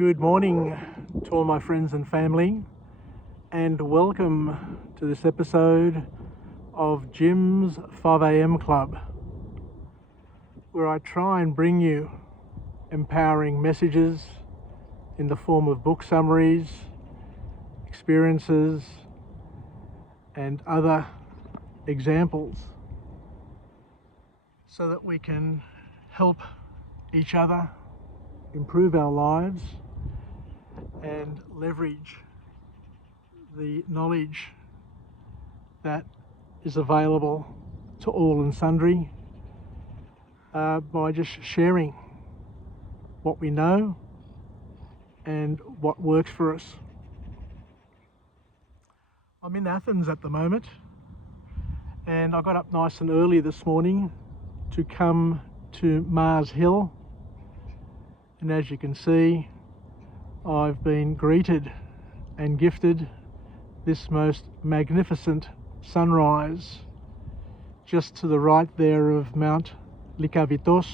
Good morning to all my friends and family, and welcome to this episode of Jim's 5am Club, where I try and bring you empowering messages in the form of book summaries, experiences, and other examples, so that we can help each other improve our lives and leverage the knowledge that is available to all and sundry by just sharing what we know and what works for us. I'm in Athens at the moment, and I got up nice and early this morning to come to Mars Hill, and as you can see, I've been greeted and gifted this most magnificent sunrise just to the right there of Mount Lykavitos,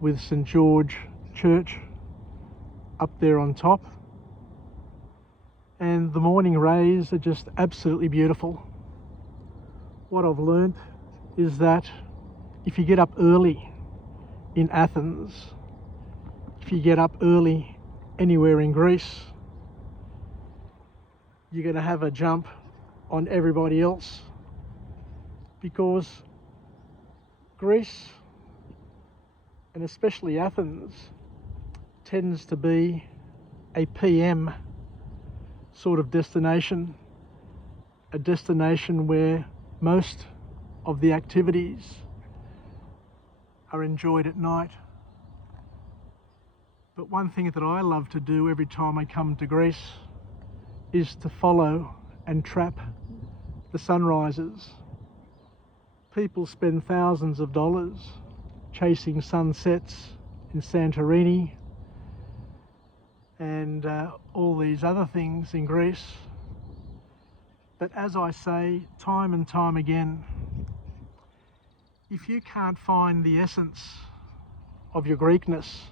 with St George Church up there on top, and the morning rays are just absolutely beautiful. What I've learnt is that if you get up early in Athens, if you get up early anywhere in Greece, you're going to have a jump on everybody else, because Greece, and especially Athens, tends to be a PM sort of destination, a destination where most of the activities are enjoyed at night. But one thing that I love to do every time I come to Greece is to follow and trap the sunrises. People spend thousands of dollars chasing sunsets in Santorini and all these other things in Greece. But as I say time and time again, if you can't find the essence of your Greekness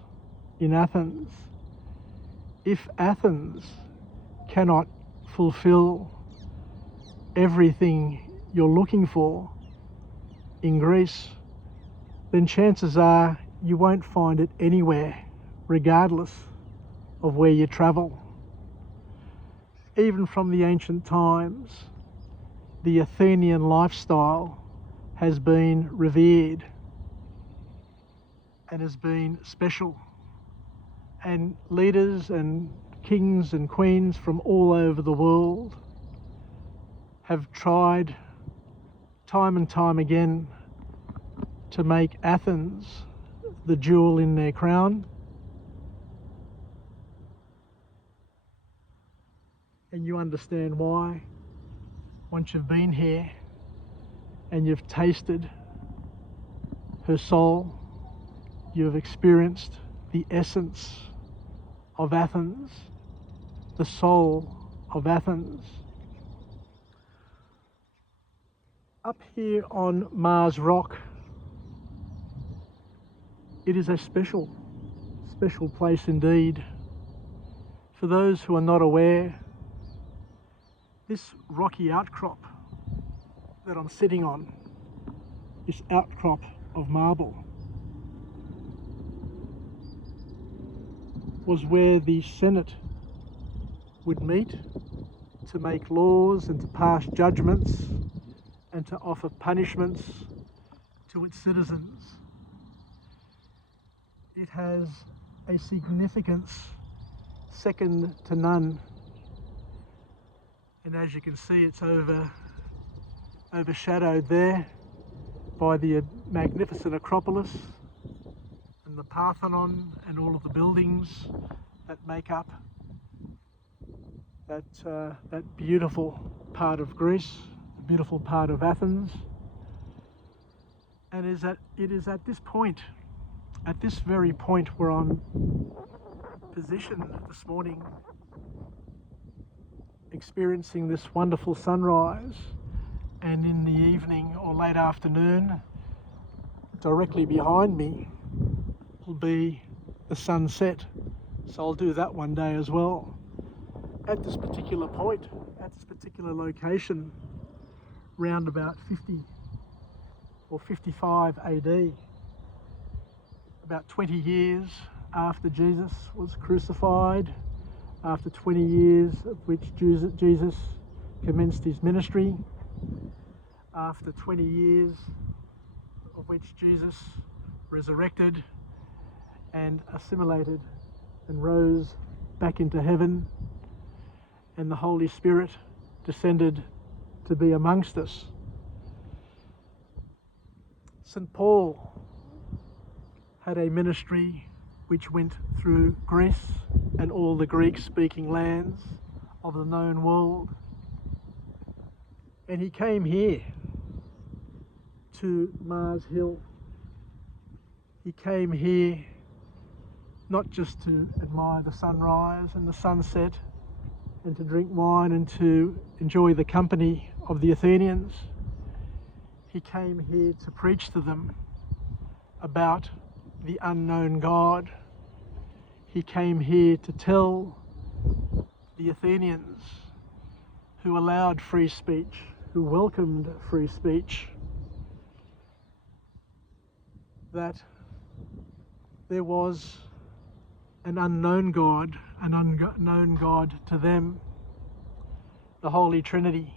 in Athens, if Athens cannot fulfill everything you're looking for in Greece, then chances are you won't find it anywhere, regardless of where you travel. Even from the ancient times, the Athenian lifestyle has been revered and has been special. And leaders and kings and queens from all over the world have tried time and time again to make Athens the jewel in their crown. And you understand why once you've been here and you've tasted her soul, you've experienced the essence of Athens, the soul of Athens. Up here on Mars Rock, it is a special place indeed. For those who are not aware, this rocky outcrop that I'm sitting on, this outcrop of marble, was where the Senate would meet to make laws and to pass judgments and to offer punishments to its citizens. It has a significance second to none, and as you can see, it's overshadowed there by the magnificent Acropolis and the Parthenon and all of the buildings that make up that beautiful part of Greece, the beautiful part of Athens. And it is at this point, at this very point where I'm positioned this morning, experiencing this wonderful sunrise, and in the evening or late afternoon, directly behind me will be the sunset So I'll do that one day as well. At this particular point, at this particular location, round about 50 or 55 AD, about 20 years after Jesus was crucified, after 20 years of which Jesus commenced his ministry, after 20 years of which Jesus resurrected and assimilated and rose back into heaven, and the Holy Spirit descended to be amongst us. St. Paul had a ministry which went through Greece and all the Greek-speaking lands of the known world. And he came here to Mars Hill. He came here not just to admire the sunrise and the sunset and to drink wine and to enjoy the company of the Athenians. He came here to preach to them about the unknown God. He came here to tell the Athenians, who allowed free speech, who welcomed free speech, that there was an unknown God, an unknown God to them, the Holy Trinity.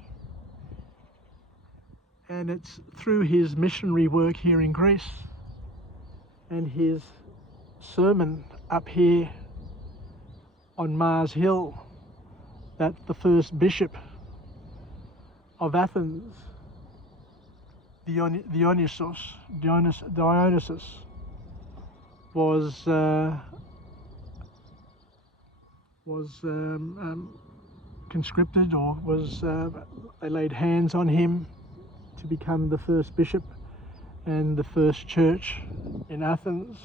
And it's through his missionary work here in Greece and his sermon up here on Mars Hill that the first bishop of Athens, Dionysus, was conscripted, or they laid hands on him to become the first bishop, and the first church in Athens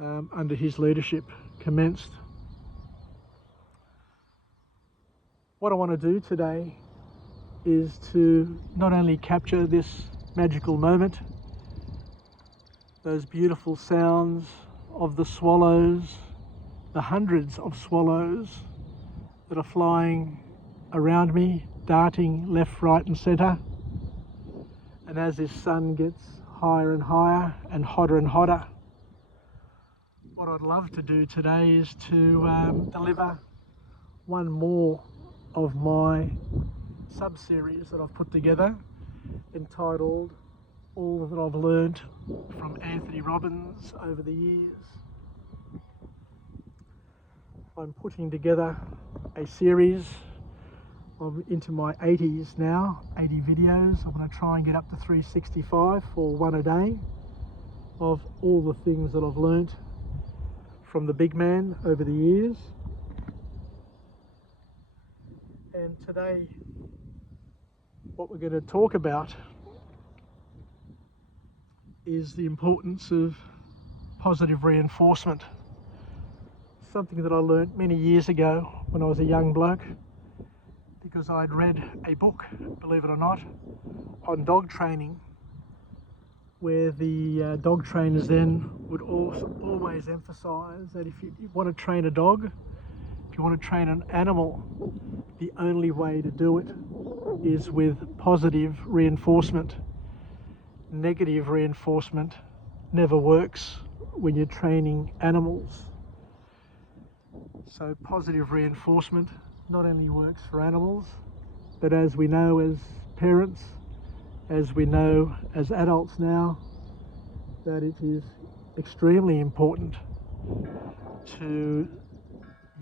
under his leadership commenced. What I want to do today is to not only capture this magical moment, those beautiful sounds of the swallows, the hundreds of swallows that are flying around me, darting left, right and centre. And as this sun gets higher and higher and hotter, what I'd love to do today is to deliver one more of my sub-series that I've put together, entitled All That I've Learned from Anthony Robbins Over the Years. I'm putting together a series of into my 80s now, 80 videos. I'm going to try and get up to 365 for one a day, of all the things that I've learnt from the big man over the years. And today, what we're going to talk about is the importance of positive reinforcement. Something that I learnt many years ago when I was a young bloke, because I'd read a book, believe it or not, on dog training, where the dog trainers then would always emphasise that if you want to train a dog, if you want to train an animal, the only way to do it is with positive reinforcement. Negative reinforcement never works when you're training animals. So positive reinforcement not only works for animals, but as we know as parents, as we know as adults now, that it is extremely important to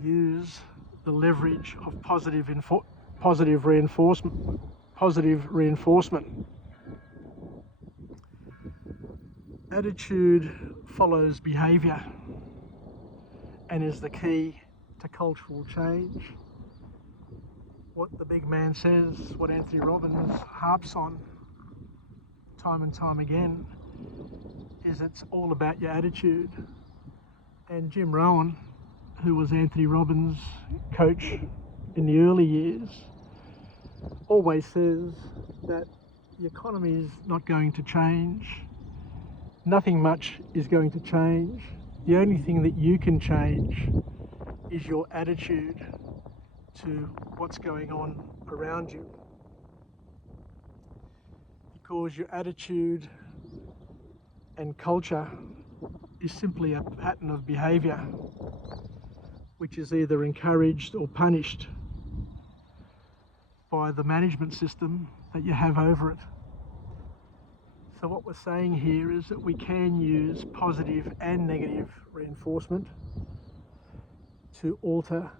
use the leverage of positive reinforcement. Attitude follows behaviour and is the key to cultural change. What the big man says, what Anthony Robbins harps on time and time again, is it's all about your attitude. And Jim Rowan, who was Anthony Robbins' coach in the early years, always says that the economy is not going to change. Nothing much is going to change the only thing that you can change is your attitude to what's going on around you. Because your attitude and culture is simply a pattern of behaviour which is either encouraged or punished by the management system that you have over it. So what we're saying here is that we can use positive and negative reinforcement to alter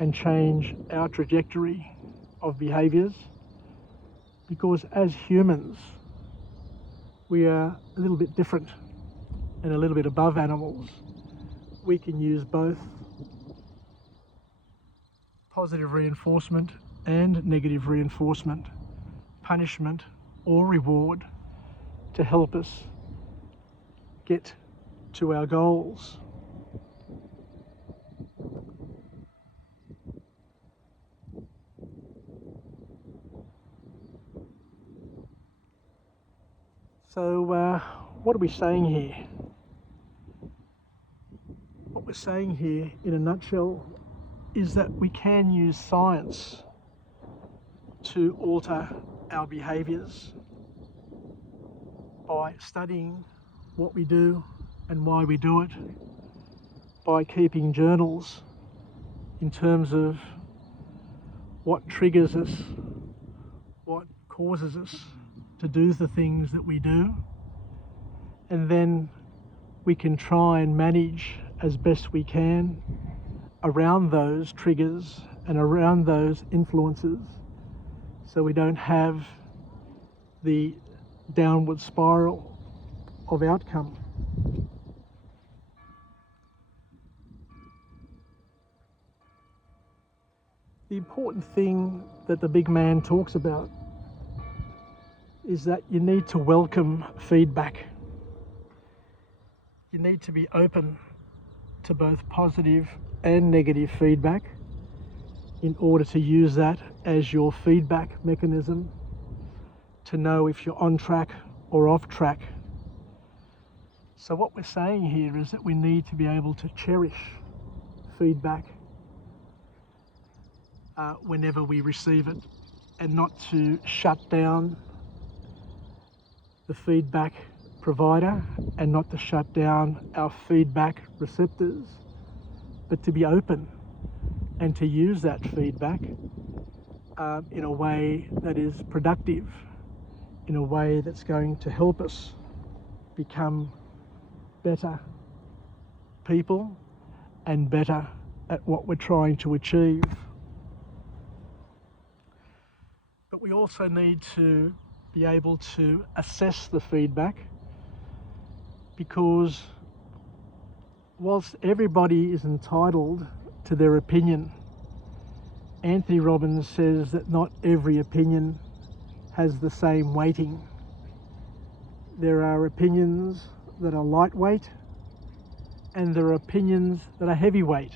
and change our trajectory of behaviours, because as humans we are a little bit different and a little bit above animals. We can use both positive reinforcement and negative reinforcement, punishment or reward, to help us get to our goals. So what are we saying here? What we're saying here in a nutshell is that we can use science to alter our behaviours by studying what we do and why we do it, by keeping journals in terms of what triggers us, what causes us to do the things that we do, and then we can try and manage as best we can around those triggers and around those influences, so we don't have the downward spiral of outcome. The important thing that the big man talks about is that you need to welcome feedback. You need to be open to both positive and negative feedback in order to use that as your feedback mechanism to know if you're on track or off track. So what we're saying here is that we need to be able to cherish feedback whenever we receive it, and not to shut down the feedback provider and not to shut down our feedback receptors, but to be open and to use that feedback in a way that is productive, in a way that's going to help us become better people and better at what we're trying to achieve. But we also need to be able to assess the feedback, because whilst everybody is entitled to their opinion, Anthony Robbins says that not every opinion has the same weighting. There are opinions that are lightweight and there are opinions that are heavyweight,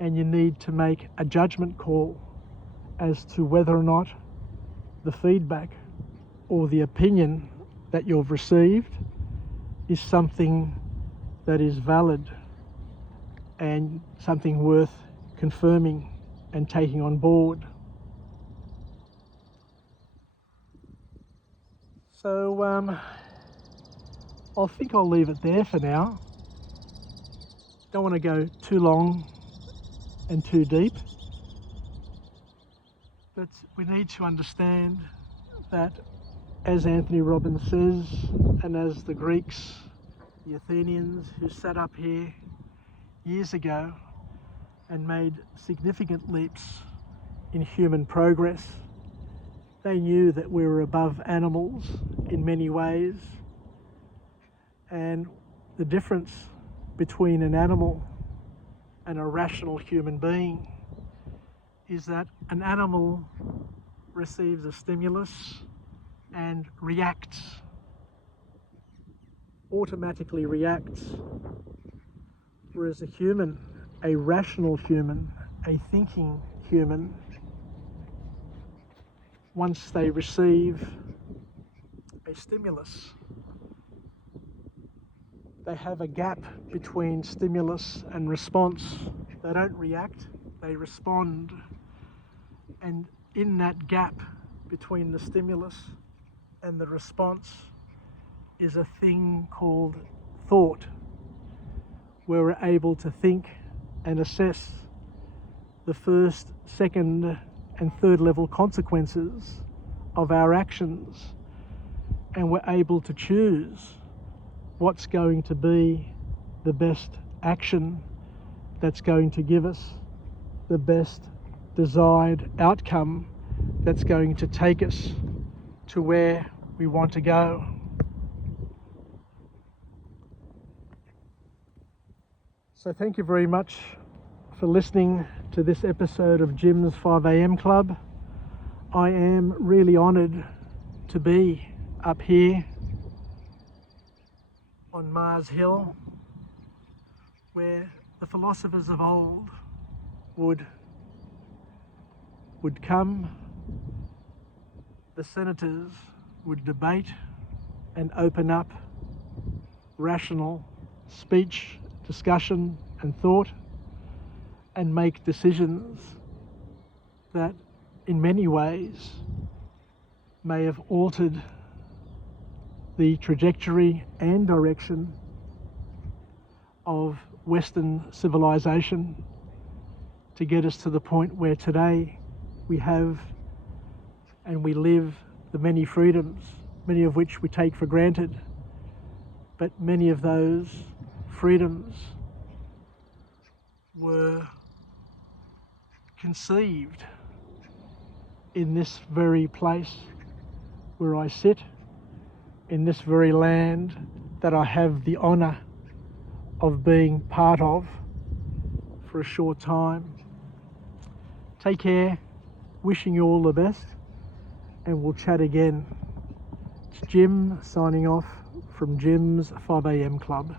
and you need to make a judgment call as to whether or not the feedback or the opinion that you've received is something that is valid and something worth confirming and taking on board. So I think I'll leave it there for now. Don't want to go too long and too deep, but we need to understand that, as Anthony Robbins says, and as the Greeks, the Athenians who sat up here years ago and made significant leaps in human progress, they knew that we were above animals in many ways, and the difference between an animal and a rational human being is that an animal receives a stimulus and reacts, automatically reacts, whereas a human, a rational human, a thinking human, once they receive a stimulus, they have a gap between stimulus and response. They don't react, they respond. And in that gap between the stimulus and the response is a thing called thought, where we're able to think and assess the first, second, and third level consequences of our actions, and we're able to choose what's going to be the best action that's going to give us the best desired outcome that's going to take us to where we want to go. So thank you very much for listening to this episode of Jim's 5am Club. I am really honoured to be up here on Mars Hill, where the philosophers of old would come, the senators would debate and open up rational speech, discussion and thought, and make decisions that in many ways may have altered the trajectory and direction of Western civilization to get us to the point where today we have and we live the many freedoms, many of which we take for granted, but many of those freedoms were conceived in this very place where I sit, in this very land that I have the honour of being part of for a short time. Take care, wishing you all the best, and we'll chat again. It's Jim signing off from Jim's 5am Club.